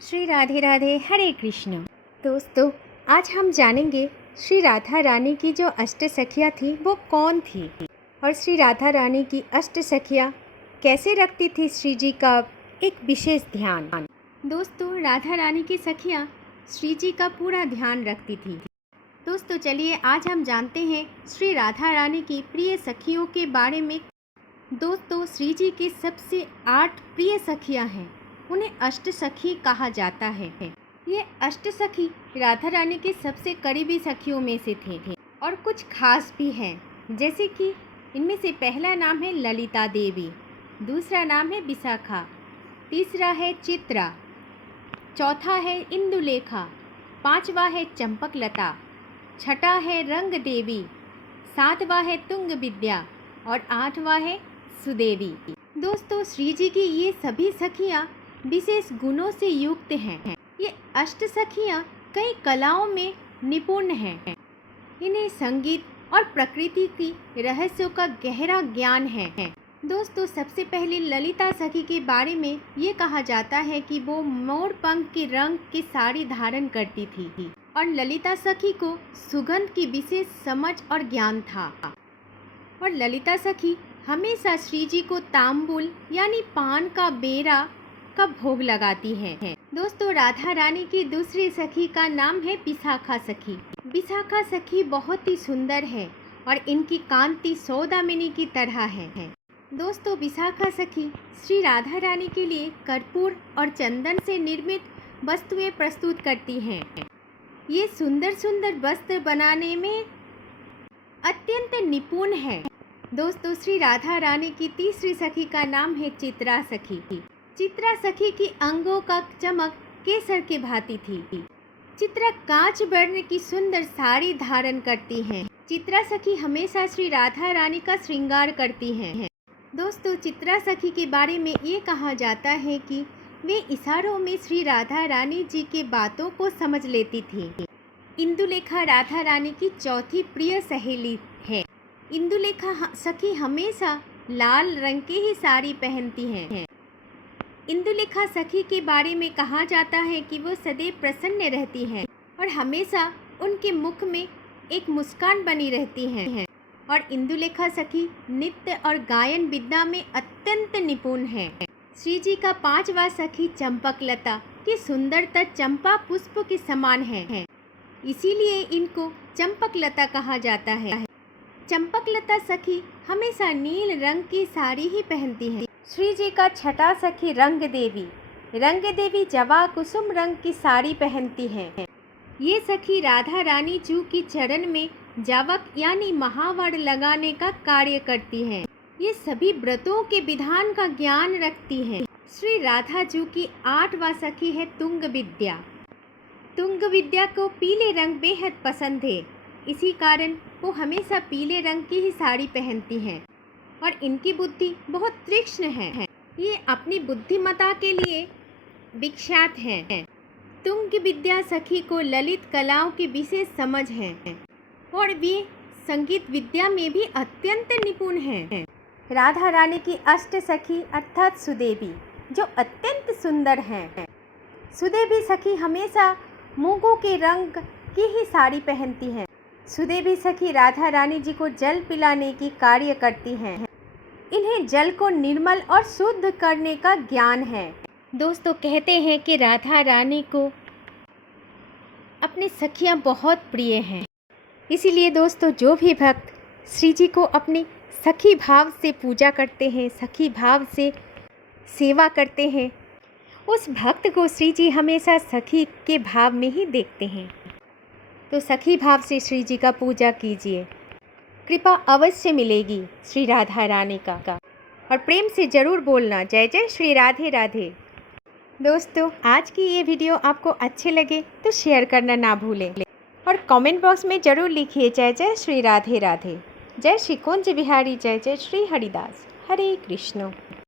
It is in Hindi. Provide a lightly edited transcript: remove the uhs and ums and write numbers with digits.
श्री राधे राधे हरे कृष्ण। दोस्तों, आज हम जानेंगे श्री राधा रानी की जो अष्ट सखियाँ थी वो कौन थी और श्री राधा रानी की अष्ट सखियाँ कैसे रखती थी श्री जी का एक विशेष ध्यान। दोस्तों, राधा रानी की सखियाँ श्री जी का पूरा ध्यान रखती थी। दोस्तों, चलिए आज हम जानते हैं श्री राधा रानी की प्रिय सखियों के बारे में। दोस्तों, श्री जी की सबसे 8 प्रिय सखियाँ हैं, उन्हें अष्ट सखी कहा जाता है। ये अष्ट सखी राधा रानी के सबसे करीबी सखियों में से थे और कुछ खास भी हैं, जैसे कि इनमें से पहला नाम है ललिता देवी, दूसरा नाम है विशाखा, तीसरा है चित्रा, चौथा है इंदुलेखा, पांचवा है चंपकलता, छठा है रंग देवी, सातवां है तुंग विद्या और आठवां है सुदेवी। दोस्तों, श्री जी की ये सभी सखियाँ विशेष गुणों से युक्त हैं। ये अष्ट सखियाँ कई कलाओं में निपुण हैं। इन्हें संगीत और प्रकृति की रहस्यों का गहरा ज्ञान है। दोस्तों, सबसे पहले ललिता सखी के बारे में ये कहा जाता है कि वो मोर पंख के रंग की साड़ी धारण करती थी और ललिता सखी को सुगंध की विशेष समझ और ज्ञान था। और ललिता सखी हमेशा श्री जी को तांबुल यानी पान का बेरा का भोग लगाती है। दोस्तों, राधा रानी की दूसरी सखी का नाम है विशाखा सखी। विशाखा सखी बहुत ही सुंदर है और इनकी कांति सौदामिनी की तरह है। दोस्तों, विशाखा सखी श्री राधा रानी के लिए कर्पूर और चंदन से निर्मित वस्तुएं प्रस्तुत करती हैं। ये सुंदर सुंदर वस्त्र बनाने में अत्यंत निपुण है। दोस्तों, श्री राधा रानी की तीसरी सखी का नाम है चित्रा सखी। चित्रा सखी की अंगों का चमक केसर के भांति थी। चित्रा कांच वर्ण की सुंदर साड़ी धारण करती हैं। चित्रा सखी हमेशा श्री राधा रानी का श्रृंगार करती हैं। दोस्तों, चित्रा सखी के बारे में ये कहा जाता है कि वे इशारों में श्री राधा रानी जी के बातों को समझ लेती थी। इंदुलेखा राधा रानी की चौथी प्रिय सहेली है। इंदुलेखा सखी हमेशा लाल रंग की ही साड़ी पहनती हैं। इंदुलेखा सखी के बारे में कहा जाता है कि वो सदैव प्रसन्न रहती हैं और हमेशा उनके मुख में एक मुस्कान बनी रहती हैं। और इंदुलेखा सखी नृत्य और गायन विद्या में अत्यंत निपुण है। श्री जी का पांचवा सखी चंपकलता की सुंदरता चंपा पुष्प के समान है, इसीलिए इनको चंपकलता कहा जाता है। चंपकलता सखी हमेशा नील रंग की साड़ी ही पहनती है। श्री जी का छठा सखी रंग देवी। रंग देवी जवा कुसुम रंग की साड़ी पहनती हैं। ये सखी राधा रानी जू की चरण में जावक यानी महावर लगाने का कार्य करती हैं। ये सभी व्रतों के विधान का ज्ञान रखती हैं। श्री राधा जू की 8वां सखी है तुंग विद्या। तुंग विद्या को पीले रंग बेहद पसंद है, इसी कारण वो हमेशा पीले रंग की ही साड़ी पहनती हैं और इनकी बुद्धि बहुत तीक्ष्ण है। ये अपनी बुद्धिमत्ता के लिए विख्यात हैं। तुंग विद्या सखी को ललित कलाओं की विशेष समझ है और वे संगीत विद्या में भी अत्यंत निपुण हैं। राधा रानी की अष्ट सखी अर्थात सुदेवी, जो अत्यंत सुंदर हैं। सुदेवी सखी हमेशा मूंगों के रंग की ही साड़ी पहनती हैं। सुदेवी सखी राधा रानी जी को जल पिलाने की कार्य करती हैं। इन्हें जल को निर्मल और शुद्ध करने का ज्ञान है। दोस्तों, कहते हैं कि राधा रानी को अपनी सखियां बहुत प्रिय हैं, इसीलिए दोस्तों जो भी भक्त श्री जी को अपनी सखी भाव से पूजा करते हैं, सखी भाव से सेवा करते हैं, उस भक्त को श्री जी हमेशा सखी के भाव में ही देखते हैं। तो सखी भाव से श्री जी का पूजा कीजिए, कृपा अवश्य मिलेगी श्री राधा रानी का। और प्रेम से ज़रूर बोलना जय जय श्री राधे राधे। दोस्तों, आज की ये वीडियो आपको अच्छे लगे तो शेयर करना ना भूलें और कमेंट बॉक्स में ज़रूर लिखिए जय जय श्री राधे राधे। जय श्री कुंज बिहारी, जय जय श्री हरिदास। हरे कृष्ण।